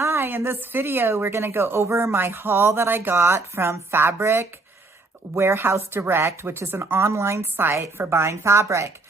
Hi, in this video, we're gonna go over my haul that I got from Fabric Wholesale Direct, which is an online site for buying fabric.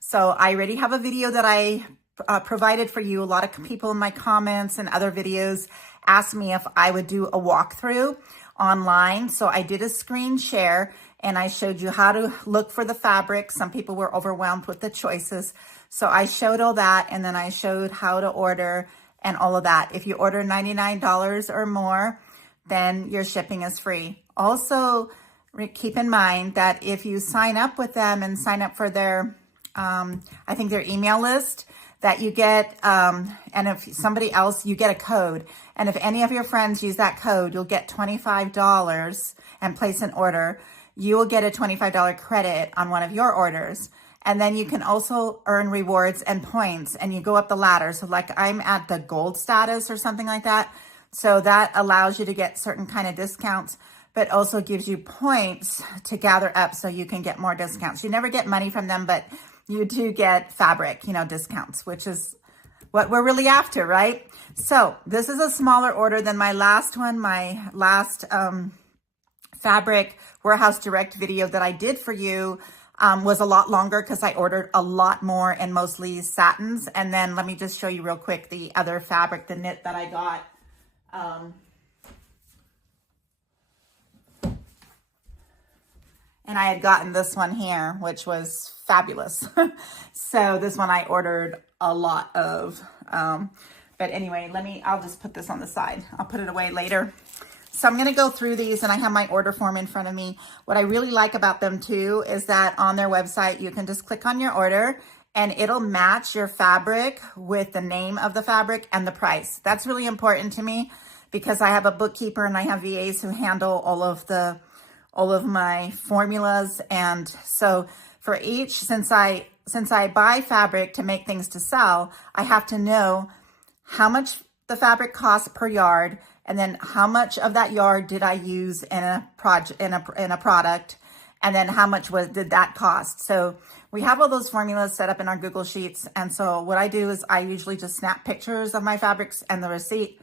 So I already have a video that I provided for you. A lot of people in my comments and other videos asked me if I would do a walkthrough online. So I did a screen share and I showed you how to look for the fabric. Some people were overwhelmed with the choices. So I showed all that, and then I showed how to order and all of that. If you order $99 or more, then your shipping is free. Also, keep in mind that if you sign up with them and sign up for their I think their email list, that you get, and if somebody else, you get a code. And if any of your friends use that code, you'll get $25 and place an order. You will get a $25 credit on one of your orders. And then you can also earn rewards and points, and you go up the ladder. So like I'm at the gold status or something like that. So that allows you to get certain kind of discounts, but also gives you points to gather up so you can get more discounts. You never get money from them, but you do get fabric, discounts, which is what we're really after, right? So this is a smaller order than my last one. My last Fabric Wholesale Direct video that I did for you was a lot longer because I ordered a lot more and mostly satins. And then let me just show you real quick the other fabric, the knit that I got. And I had gotten this one here, which was fabulous. So this one I ordered a lot of. But anyway, I'll just put this on the side. I'll put it away later. So I'm gonna go through these, and I have my order form in front of me. What I really like about them too is that on their website, you can just click on your order and it'll match your fabric with the name of the fabric and the price. That's really important to me because I have a bookkeeper and I have VAs who handle all of my formulas. And so for each, since I buy fabric to make things to sell, I have to know how much the fabric costs per yard, and then how much of that yard did I use in a project, in a product, and then how much did that cost. So we have all those formulas set up in our Google Sheets. And so what I do is I usually just snap pictures of my fabrics and the receipt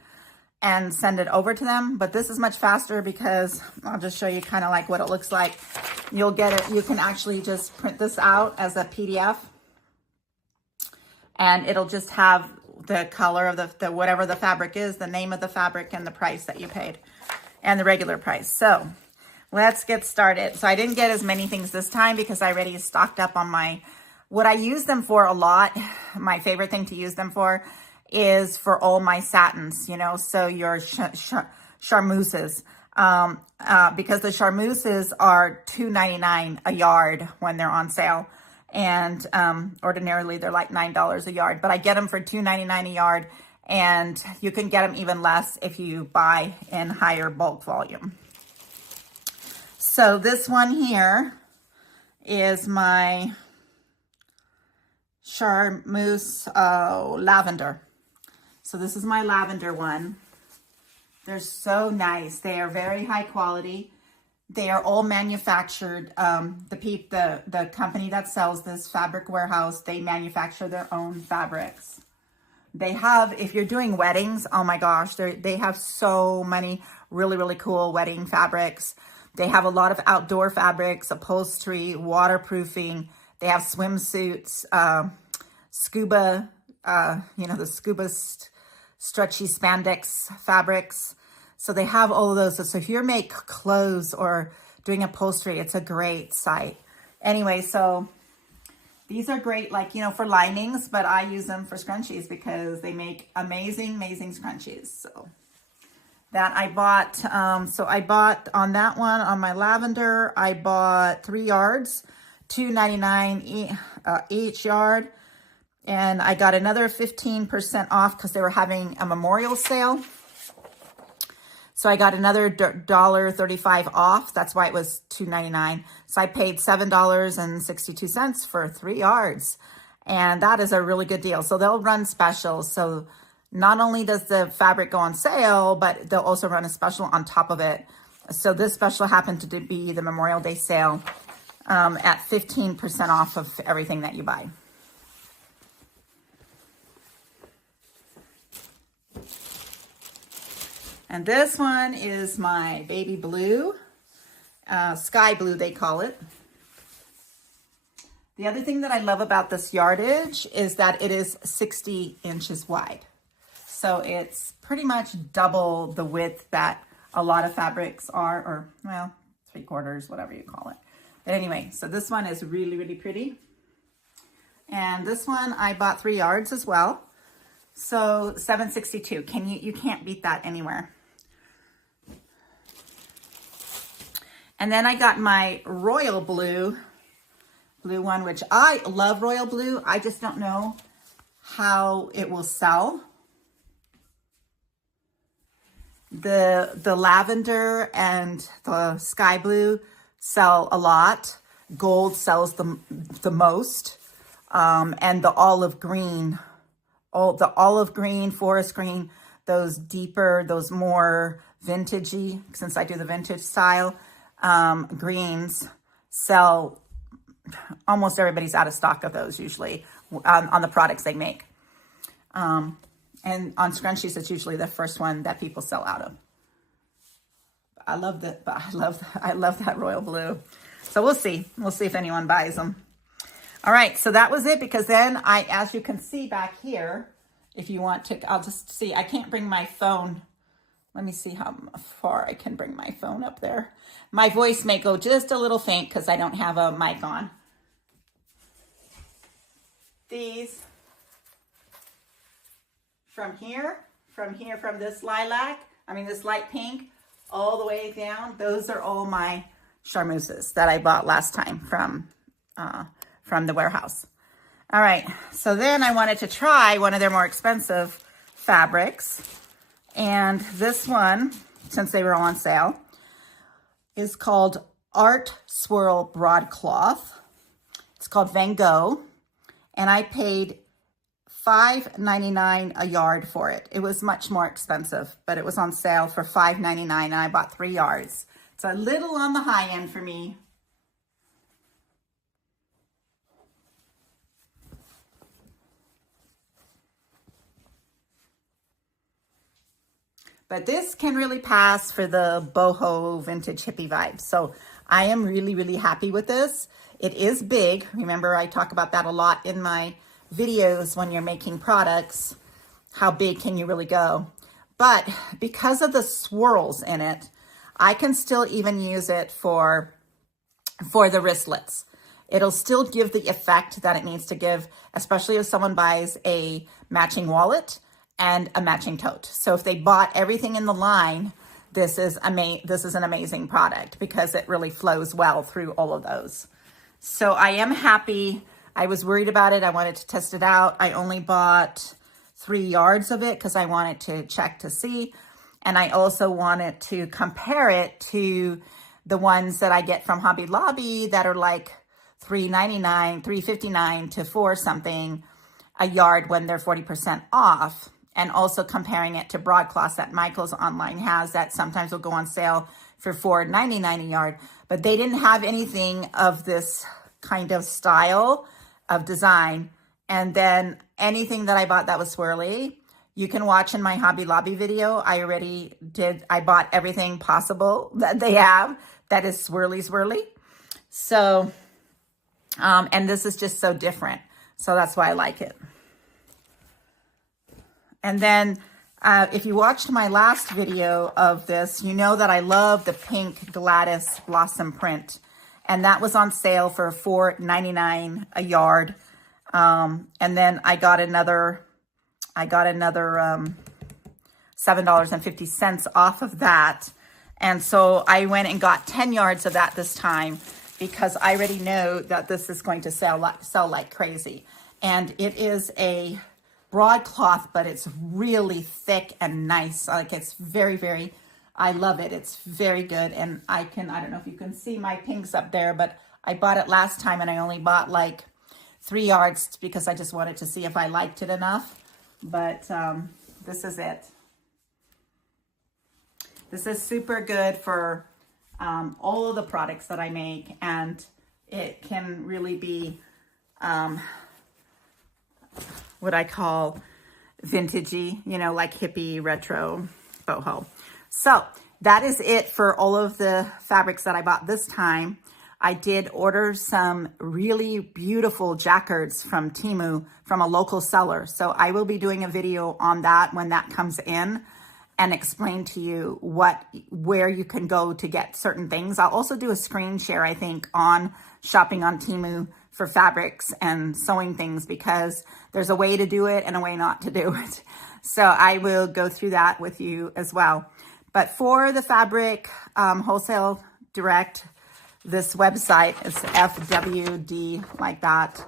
and send it over to them. But this is much faster because I'll just show you kind of like what it looks like. You'll get it. You can actually just print this out as a PDF, and it'll just have the color of the whatever the fabric is, the name of the fabric, and the price that you paid, and the regular price. So let's get started. So I didn't get as many things this time because I already stocked up on what I use them for a lot. My favorite thing to use them for is for all my satins, so your charmeuses, because the charmeuses are $2.99 a yard when they're on sale. And ordinarily they're like $9 a yard, but I get them for $2.99 a yard, and you can get them even less if you buy in higher bulk volume. So this one here is my charmeuse lavender. So this is my lavender one. They're so nice. They are very high quality. They are all manufactured. The company that sells this, Fabric Warehouse, they manufacture their own fabrics. They have, if you're doing weddings, oh my gosh, they have so many really, really cool wedding fabrics. They have a lot of outdoor fabrics, upholstery, waterproofing. They have swimsuits, scuba, the scuba stretchy spandex fabrics. So they have all of those. So if you make clothes or doing upholstery, it's a great site. Anyway, so these are great, for linings, but I use them for scrunchies because they make amazing, amazing scrunchies. So that I bought, I bought on that one, on my lavender, I bought 3 yards, $2.99 each yard. And I got another 15% off because they were having a memorial sale. So I got another $1.35 off. That's why it was $2.99. So I paid $7.62 for 3 yards. And that is a really good deal. So they'll run specials. So not only does the fabric go on sale, but they'll also run a special on top of it. So this special happened to be the Memorial Day sale at 15% off of everything that you buy. And this one is my baby blue, sky blue they call it. The other thing that I love about this yardage is that it is 60 inches wide. So it's pretty much double the width that a lot of fabrics are, or well, 3/4, whatever you call it. But anyway, so this one is really, really pretty. And this one I bought 3 yards as well. So $7.62. You can't beat that anywhere. And then I got my royal blue one, which I love royal blue. I just don't know how it will sell. The lavender and the sky blue sell a lot. Gold sells the most. And the olive green, forest green, those deeper, those more vintagey, since I do the vintage style, greens sell. Almost everybody's out of stock of those usually on the products they make. And on scrunchies, it's usually the first one that people sell out of. I love that royal blue. So we'll see. We'll see if anyone buys them. All right, so that was it, because then as you can see back here, if you want to, I'll just see, I can't bring my phone. Let me see how far I can bring my phone up there. My voice may go just a little faint because I don't have a mic on. These, from this lilac, this light pink, all the way down, those are all my charmeuses that I bought last time from the warehouse. All right, so then I wanted to try one of their more expensive fabrics. And this one, since they were all on sale, is called Art Swirl Broadcloth. It's called Van Gogh. And I paid $5.99 a yard for it. It was much more expensive, but it was on sale for $5.99, and I bought 3 yards. It's a little on the high end for me. But this can really pass for the boho vintage hippie vibe. So I am really, really happy with this. It is big. Remember, I talk about that a lot in my videos when you're making products. How big can you really go? But because of the swirls in it, I can still even use it for the wristlets. It'll still give the effect that it needs to give, especially if someone buys a matching wallet and a matching tote. So if they bought everything in the line, this is an amazing product because it really flows well through all of those. So I am happy. I was worried about it. I wanted to test it out. I only bought 3 yards of it because I wanted to check to see. And I also wanted to compare it to the ones that I get from Hobby Lobby that are like $3.99, $3.59 to $4 something a yard when they're 40% off. And also comparing it to broadcloths that Michael's online has that sometimes will go on sale for $4.99 a yard. But they didn't have anything of this kind of style of design. And then anything that I bought that was swirly, you can watch in my Hobby Lobby video. I bought everything possible that they have that is swirly. So, and this is just so different. So that's why I like it. And then if you watched my last video of this, you know that I love the pink Gladys Blossom print. And that was on sale for $4.99 a yard. And then I got another $7.50 off of that. And so I went and got 10 yards of that this time because I already know that this is going to sell like crazy. And it is a broadcloth, but it's really thick and nice. Like it's very, very I love it. It's very good. And I don't know if you can see my pinks up there, but I bought it last time and I only bought like 3 yards because I just wanted to see if I liked it enough. But this is it. This is super good for all of the products that I make, and it can really be what I call vintagey, you know, like hippie, retro, boho. So that is it for all of the fabrics that I bought this time. I did order some really beautiful jacquards from Temu from a local seller. So I will be doing a video on that when that comes in and explain to you where you can go to get certain things. I'll also do a screen share, I think, on shopping on Temu for fabrics and sewing things, because there's a way to do it and a way not to do it. So I will go through that with you as well. But for the Fabric Wholesale Direct, this website is FWD, like that.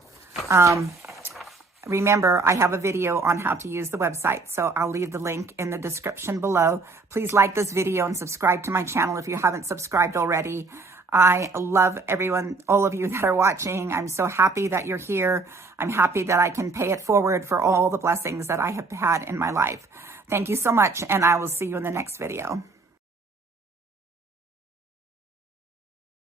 Remember, I have a video on how to use the website, so I'll leave the link in the description below. Please like this video and subscribe to my channel if you haven't subscribed already. I love everyone, all of you that are watching. I'm so happy that you're here. I'm happy that I can pay it forward for all the blessings that I have had in my life. Thank you so much, and I will see you in the next video.